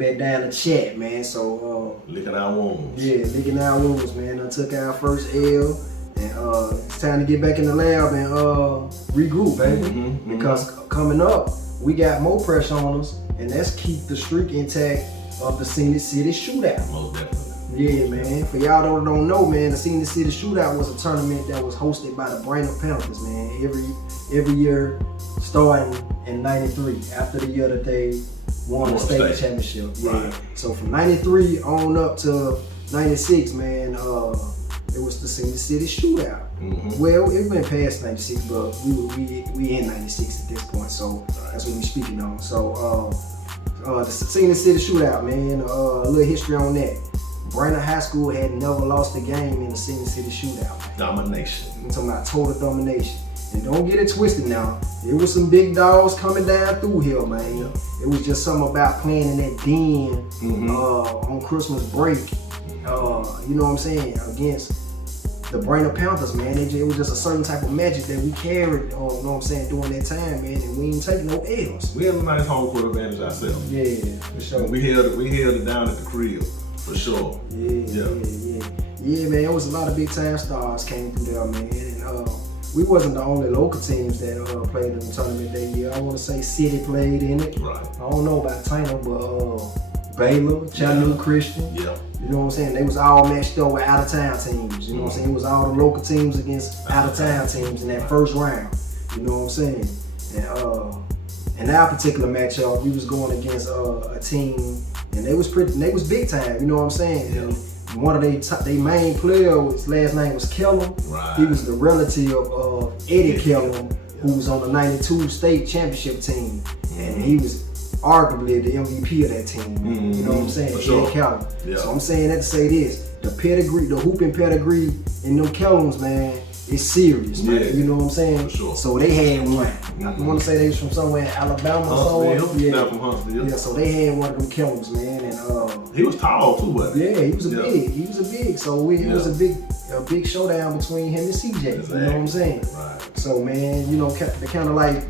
it back down to chat, man. So licking our wounds. Yeah, licking our wounds, man. I took our first L, and it's time to get back in the lab and regroup, baby. Because coming up, we got more pressure on us, and that's keep the streak intact of the Scenic City Shootout. Most definitely. Yeah, man. For y'all that don't know, man, the Scenic City Shootout was a tournament that was hosted by the Panthers, man. Every year, starting in '93, after the year that they won the state championship. Yeah. Right. So from '93 on up to '96, man, it was the Scenic City Shootout. Well, it went past '96, but we in '96 at this point, so that's what we speaking on. So the Scenic City Shootout, man, a little history on that. Brainerd High School had never lost a game in the Scenic City Shootout, man. Domination. I'm talking about total domination. And don't get it twisted now. There was some big dogs coming down through here, man. Yeah. It was just something about playing in that den on Christmas break. You know what I'm saying? Against the Brainerd Panthers, man. It was just a certain type of magic that we carried, you know what I'm saying, during that time, man. And we didn't take no L's. We had a nice home court advantage ourselves. Yeah, for sure. We held it down at the crib, for sure. Yeah, man. It was a lot of big time stars came through there, man. And we wasn't the only local teams that played in the tournament that year. I want to say City played in it. Right. I don't know about Taylor, but Baylor, Chattanooga Christian. Yeah. You know what I'm saying? They was all matched up with out of town teams. You know what I'm saying? It was all the local teams against out of town teams in that first round. You know what I'm saying? And in our particular matchup, we was going against a team, and they was big time. You know what I'm saying? Yeah. And one of their main player, his last name was Kellum. Right. He was the relative of Eddie Kellum, who was on the '92 state championship team, and he was arguably the MVP of that team. You know what I'm saying? For sure. Eddie Kellum. Yeah. So I'm saying that to say this: the pedigree, the hooping pedigree in them Kellums, man, is serious, man. Yeah. You know what I'm saying? For sure. So they had one. I want to say they was from somewhere in Alabama or somewhere. Not from Huntsville. Yeah, so they had one of them Kellums, man, and he was tall too, wasn't he? yeah, he was a big. He was a big. So it was a big showdown between him and CJ. Exactly. You know what I'm saying? Right. So man, you know, they kind of like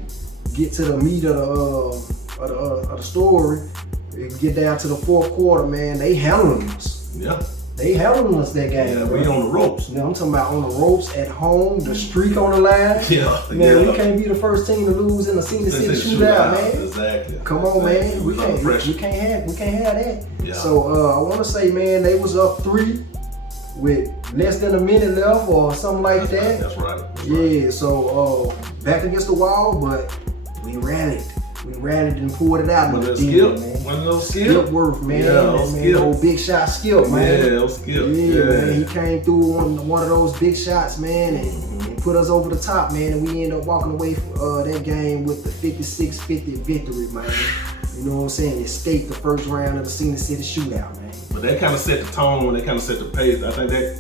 get to the meat of the story. We get down to the fourth quarter, man. They handling us. Yeah. They handling us that game. Yeah, bro. we on the ropes. You know, I'm talking about on the ropes at home, the streak on the line. Yeah. Man, we can't be the first team to lose in the Scenic City Shootout, man. Exactly. Come on, man. We can't have that. Yeah. So I want to say, man, they was up 3 with less than a minute left or something like that. That's right. Yeah. So back against the wall, but we rallied. We rallied and pulled it out. One of those Skip Worth, man. Yeah, Old big shot Skip, man. Yeah, Skip. Yeah, man. He came through one of those big shots, man, and put us over the top, man. And we ended up walking away from that game with the 56-50 victory, man. You know what I'm saying? Escaped the first round of the Scenic City Shootout, man. But that kind of set the tone. They kind of set the pace. I think that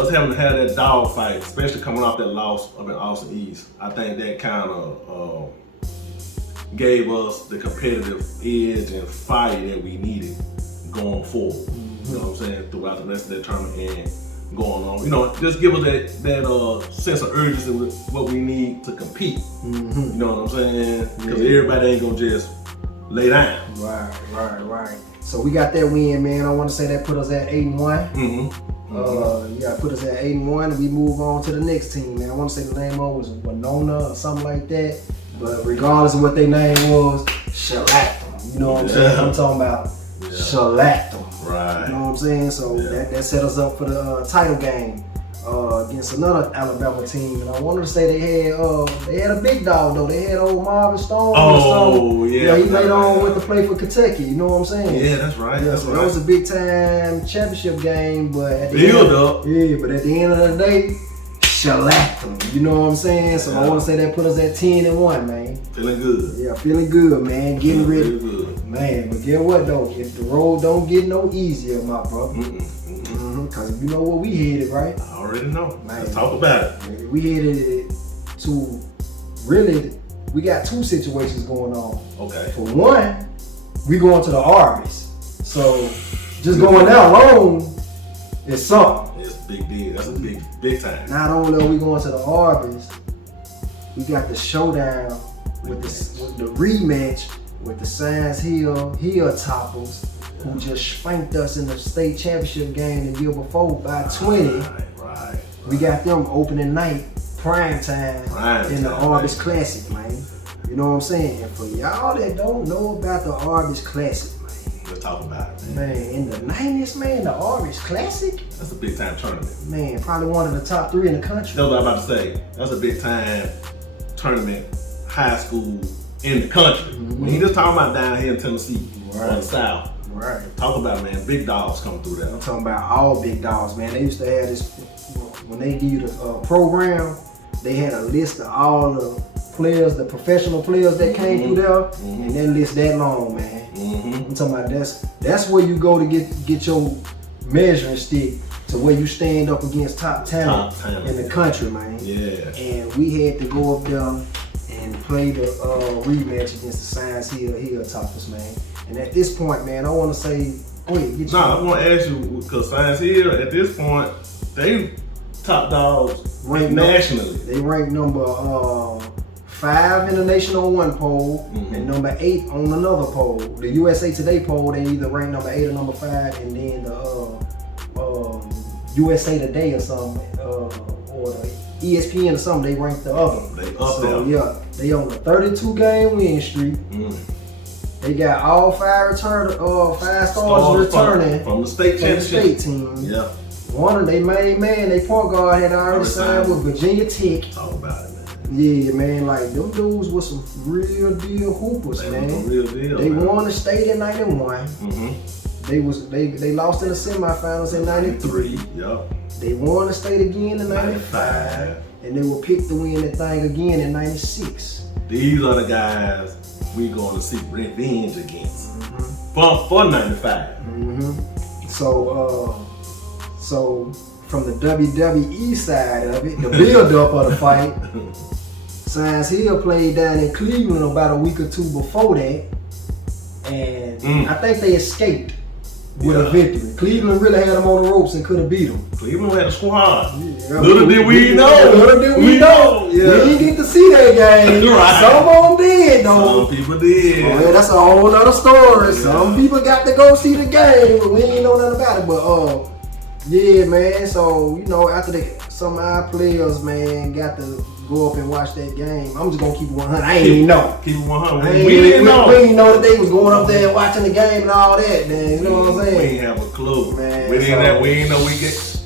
us having to have that dog fight, especially coming off that loss up in Austin East, I think that kind of gave us the competitive edge and fire that we needed going forward. You know what I'm saying? Throughout the rest of that tournament and going on. You know, just give us that sense of urgency with what we need to compete. You know what I'm saying? Because everybody ain't gonna just lay down. Right. So we got that win, man. I want to say that put us at 8-1. Put us at 8-1. We move on to the next team, man. I want to say the name was Winona or something like that. But regardless of what their name was, shellacked them. You know what I'm saying? I'm talking about shellacked them. Right. You know what I'm saying? So that set us up for the title game against another Alabama team. And I wanted to say they had a big dog though. They had old Marvin Stone. Oh, yeah. He later on went to play for Kentucky. You know what I'm saying? Yeah, that's right. Yeah, so that was a big time championship game. But at the but at the end of the day, shellacked them. You know what I'm saying? So I want to say that put us at 10-1, man. Feeling good. Yeah, feeling good, man. Getting ready. Feeling good. Man, but get what though? If the road don't get no easier, my brother. Cause you know what we headed, right? I already know. Man, let's talk about it. We headed to we got 2 situations going on. Okay. For one, we going to the Arby's. So just going that alone is something. It's a big deal. That's a big time. Not only are we going to the Arby's, we got the showdown with the rematch with the Science Hill Toppers, who just spanked us in the state championship game the year before by 20. Right. We got them opening night, prime time in the Arby's Classic, man. You know what I'm saying? And for y'all that don't know about the Arby's Classic, man. Let's talk about it, man. Man, in the 90s, man, the Arby's Classic. That's a big time tournament. Man, probably one of the top 3 in the country. That's what I was about to say. That's a big time tournament, high school in the country. We ain't just talking about down here in Tennessee or the South. Right. Talk about, man, big dogs come through there. I'm talking about all big dogs, man. They used to have this, when they give you the program, they had a list of all the players, the professional players that came through there, and that list that long, man. I'm talking about that's where you go to get your measuring stick to where you stand up against top talent in the country, man. Yeah. And we had to go up there and play the rematch against the Science Hill Toppers, man. And at this point, man, I want to say, go ahead, get I want to ask you, because Science Hill, at this point, they top dogs ranked nationally. They ranked number 5 in the Nation on one poll and number 8 on another poll. The USA Today poll, they either ranked number 8 or number 5, and then the USA Today or something, or the ESPN or something, they ranked the other. They up there. Yeah, they on a 32 game win streak. They got all 5 stars returning from the state championship team. Yeah. One of their main man, they point guard had already signed with Virginia Tech. Talk about it, man. Yeah, man, like them dudes was some real deal hoopers, man. Real deal, they man. won the state in '91. They lost in the semifinals in '93. Yep. They won the state again in '95, and they were picked to win the thing again in '96. These are the guys we going to seek revenge against for '95. So from the WWE side of it, the build-up of the fight, Science Hill played down in Cleveland about a week or 2 before that, and I think they escaped with a victory. Cleveland really had them on the ropes and could have beat them. Cleveland had a squad. Yeah, Little did we know. Yeah. We didn't get to see that game. Right. Some of them did, though. Some people did. Oh, yeah, that's a whole other story. Yeah. Some people got to go see the game, but we ain't know nothing about it. But yeah, man. So after some of our players, man, got to go up and watch that game. I'm just gonna keep it 100. I ain't even know. Keep it 100. We didn't know that they was going up there and watching the game and all that, man. You know what I'm saying? We ain't have a clue, man. We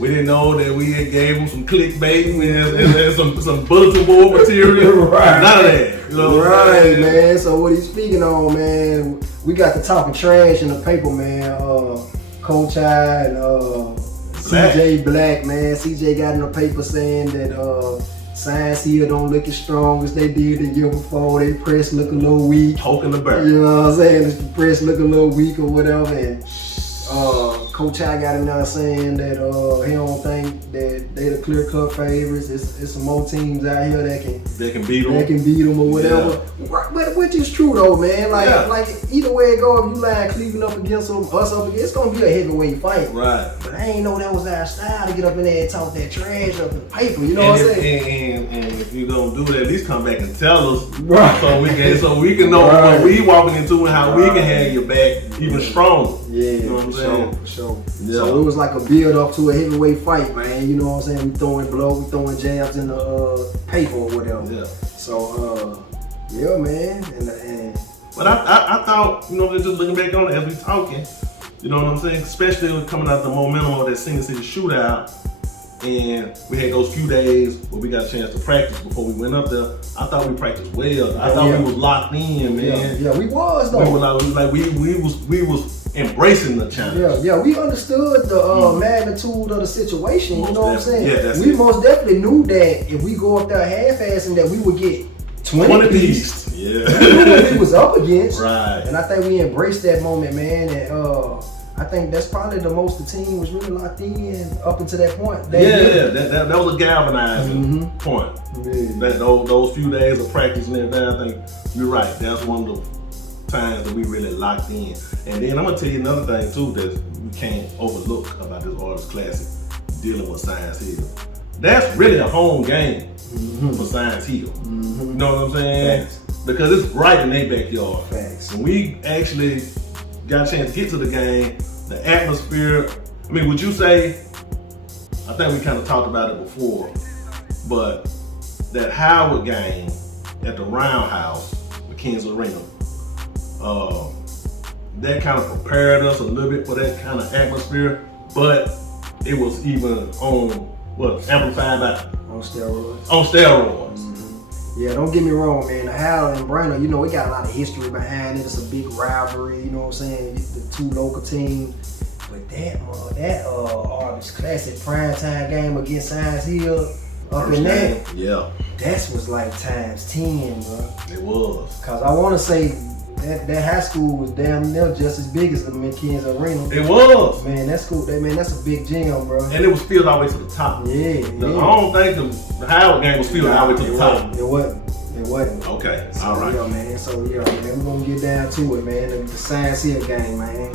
didn't know that we had gave them some clickbait and some bulletin board material. Right. None of that. You know right, man. So what he's speaking on, man, we got to talking trash in the paper, man. Coach I and CJ Black, man. CJ got in the paper saying that Science Hill don't look as strong as they did the year before. They press look a little weak. Poking the bird. You know what I'm saying? The press look a little weak or whatever. And Coach I got in there saying that he don't think that they the clear-cut favorites. It's some more teams out here that can beat them or whatever. Yeah. Which is true though, man. Like either way it go, if you line Cleveland up against them, us up against, it's gonna be a heavyweight fight. Right. But I ain't know that was our style to get up in there and talk that trash up in the paper. You know what I'm saying? And if you gonna do that, at least come back and tell us, right? So we can know what we walking into and how we can have your back even stronger. Yeah, you know what I'm saying? For sure. Yeah. So it was like a build up to a heavyweight fight, man. You know what I'm saying? We throwing jabs in the paper or whatever. Yeah. So yeah, man. And but I thought, just looking back on it as we talking, you know what I'm saying? Especially coming out the momentum of that Scenic City Shootout, and we had those few days where we got a chance to practice before we went up there. I thought we practiced well. I thought we was locked in, man. Yeah, we was though. We was embracing the challenge. Yeah, we understood the magnitude of the situation. You know what I'm saying? Yeah, we most definitely knew that if we go up there half-assing that we would get 20 pieces. Yeah. We knew what we was up against. Right. And I think we embraced that moment, man. And I think that's probably the most the team was really locked in up until that point. That was a galvanizing point. Yeah. That those few days of practice and everything, I think you're right. That's one of the times that we really locked in. And then I'm gonna tell you another thing too that we can't overlook about this Arby's Classic, dealing with Science Hill. That's really a home game for Science Hill. You know what I'm saying? because it's right in their backyard. Facts. When we actually got a chance to get to the game, the atmosphere, I mean, would you say, I think we kind of talked about it before, but that Howard game at the Roundhouse with Kings Arena, that kind of prepared us a little bit for that kind of atmosphere, but it was even amplified by on steroids. On steroids. Mm-hmm. Yeah, don't get me wrong, man. The Howard and Brandon, you know, we got a lot of history behind it. It's a big rivalry, you know what I'm saying? The two local teams. But that Arby's classic primetime game against Science Hill up in there, yeah, that was like times 10, bro. It was. Cause I want to say that high school was damn near just as big as the McKinney's Arena. It was. Man, that school, that's a big gym, bro. And it was filled all the way to the top. Yeah. I don't think the Howard game was filled all the way to the top. It wasn't. Okay, So, all right. Yeah, man. So, yeah, man, we're gonna get down to it, man. The Science Hill game, man.